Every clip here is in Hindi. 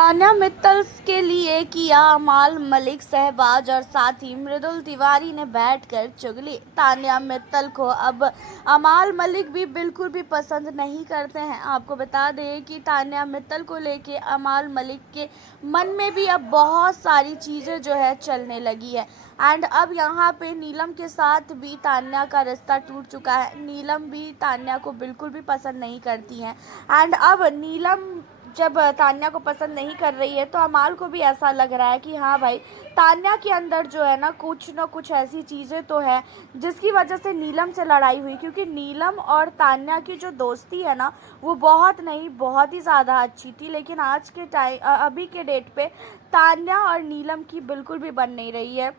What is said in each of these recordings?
तान्या मित्तल के लिए किया अमाल मलिक, शहबाज और साथ ही मृदुल तिवारी ने बैठकर चुगली। तान्या मित्तल को अब अमाल मलिक भी बिल्कुल भी पसंद नहीं करते हैं। आपको बता दें कि तान्या मित्तल को लेके अमाल मलिक के मन में भी अब बहुत सारी चीज़ें जो है चलने लगी है। एंड अब यहाँ पे नीलम के साथ भी तान्या का रिश्ता टूट चुका है। नीलम भी तान्या को बिल्कुल भी पसंद नहीं करती हैं। एंड अब नीलम जब तान्या को पसंद नहीं कर रही है तो अमाल को भी ऐसा लग रहा है कि हाँ भाई, तान्या के अंदर जो है ना कुछ ऐसी चीज़ें तो है जिसकी वजह से नीलम से लड़ाई हुई। क्योंकि नीलम और तान्या की जो दोस्ती है ना वो बहुत नहीं बहुत ही ज़्यादा अच्छी थी। लेकिन आज के अभी के डेट पे तान्या और नीलम की बिल्कुल भी बन नहीं रही है।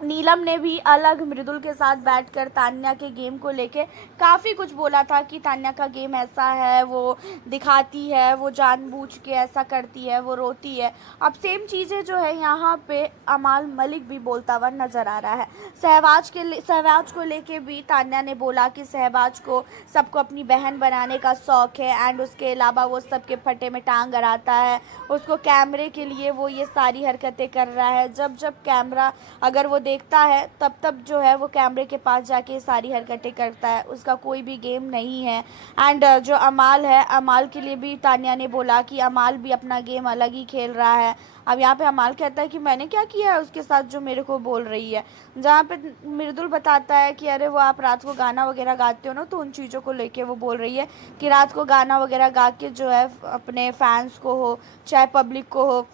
नीलम ने भी अलग मृदुल के साथ बैठकर तान्या के गेम को लेके काफ़ी कुछ बोला था कि तान्या का गेम ऐसा है, वो दिखाती है, वो जानबूझ के ऐसा करती है, वो रोती है। अब सेम चीज़ें जो है यहाँ पे अमाल मलिक भी बोलता हुआ नज़र आ रहा है। शहबाज को लेके भी तान्या ने बोला कि शहबाज को सबको अपनी बहन बनाने का शौक़ है एंड उसके अलावा वो सबके फटे में टांग अड़ाता है। उसको कैमरे के लिए वो ये सारी हरकतें कर रहा है। जब जब कैमरा अगर वो देखता है तब जो है वो कैमरे के पास जाके सारी हरकतें करता है। उसका कोई भी गेम नहीं है। एंड जो अमाल है, अमाल के लिए भी तान्या ने बोला कि अमाल भी अपना गेम अलग ही खेल रहा है। अब यहाँ पे अमाल कहता है कि मैंने क्या किया है उसके साथ जो मेरे को बोल रही है। जहाँ पे मृदुल बताता है कि अरे वो आप रात को गाना वगैरह गाते हो ना, तो उन चीज़ों को लेके वो बोल रही है कि रात को गाना वगैरह गा के जो है अपने फैंस को हो चाहे पब्लिक को हो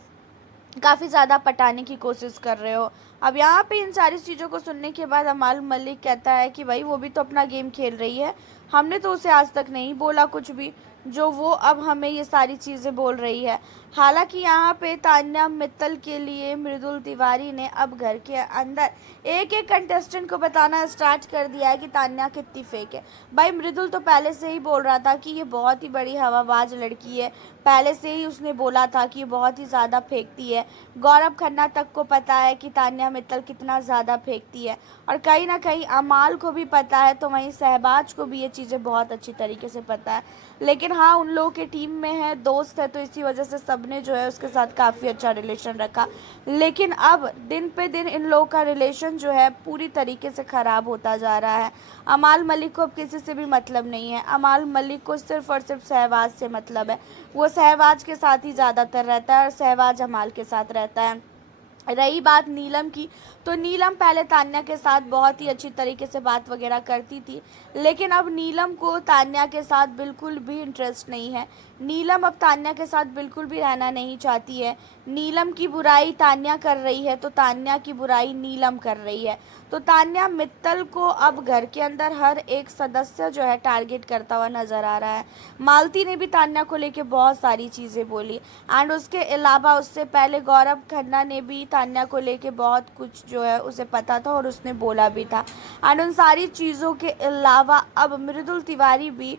काफ़ी ज़्यादा पटाने की कोशिश कर रहे हो। अब यहाँ पे इन सारी चीज़ों को सुनने के बाद अमाल मलिक कहता है कि भाई वो भी तो अपना गेम खेल रही है, हमने तो उसे आज तक नहीं बोला कुछ भी जो वो अब हमें ये सारी चीज़ें बोल रही है। हालांकि यहाँ पे तान्या मित्तल के लिए मृदुल तिवारी ने अब घर के अंदर एक एक कंटेस्टेंट को बताना स्टार्ट कर दिया है कि तान्या कितनी फेक है। भाई मृदुल तो पहले से ही बोल रहा था कि ये बहुत ही बड़ी हवाबाज लड़की है, पहले से ही उसने बोला था कि ये बहुत ही ज़्यादा फेंकती है। गौरव खन्ना तक को पता है कि तान्या मित्तल कितना ज़्यादा फेंकती है और कहीं ना कहीं अमाल को भी पता है, तो वहीं शहबाज को भी ये चीज़ें बहुत अच्छी तरीके से पता है। लेकिन हाँ, उन लोगों के टीम में है, दोस्त है, तो इसी वजह से सबने जो है उसके साथ काफ़ी अच्छा रिलेशन रखा। लेकिन अब दिन पे दिन इन लोगों का रिलेशन जो है पूरी तरीके से ख़राब होता जा रहा है। अमाल मलिक को अब किसी से भी मतलब नहीं है। अमाल मलिक को सिर्फ़ और सिर्फ शहबाज से मतलब है। वो शहबाज के साथ ही ज़्यादातर रहता है और शहबाज अमाल के साथ रहता है। रही बात नीलम की, तो नीलम पहले तान्या के साथ बहुत ही अच्छी तरीके से बात वगैरह करती थी। लेकिन अब नीलम को तान्या के साथ बिल्कुल भी इंटरेस्ट नहीं है। नीलम अब तान्या के साथ बिल्कुल भी रहना नहीं चाहती है। नीलम की बुराई तान्या कर रही है तो तान्या की बुराई नीलम कर रही है। तो तान्या मित्तल को अब घर के अंदर हर एक सदस्य जो है टारगेट करता हुआ नज़र आ रहा है। मालती ने भी तान्या को लेके बहुत सारी चीज़ें बोली एंड उसके अलावा उससे पहले गौरव खन्ना ने भी तान्या को लेके बहुत कुछ जो है उसे पता था और उसने बोला भी था। एंड उन सारी चीज़ों के अलावा अब मृदुल तिवारी भी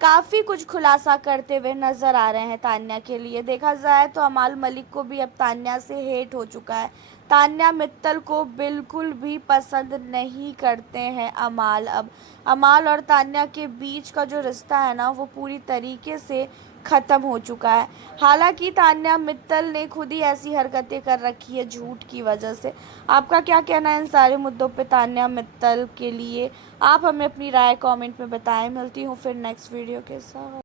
काफ़ी कुछ खुलासा करते हुए नज़र आ रहे हैं तान्या के लिए। देखा जाए तो अमाल मलिक को भी अब तान्या से हेट हो चुका है। तान्या मित्तल को बिल्कुल भी पसंद नहीं करते हैं अमाल। अब अमाल और तान्या के बीच का जो रिश्ता है ना वो पूरी तरीके से ख़त्म हो चुका है। हालांकि तान्या मित्तल ने खुद ही ऐसी हरकतें कर रखी है झूठ की वजह से। आपका क्या कहना है इन सारे मुद्दों पे तान्या मित्तल के लिए? आप हमें अपनी राय कमेंट में बताएं। मिलती हूँ फिर नेक्स्ट वीडियो के साथ।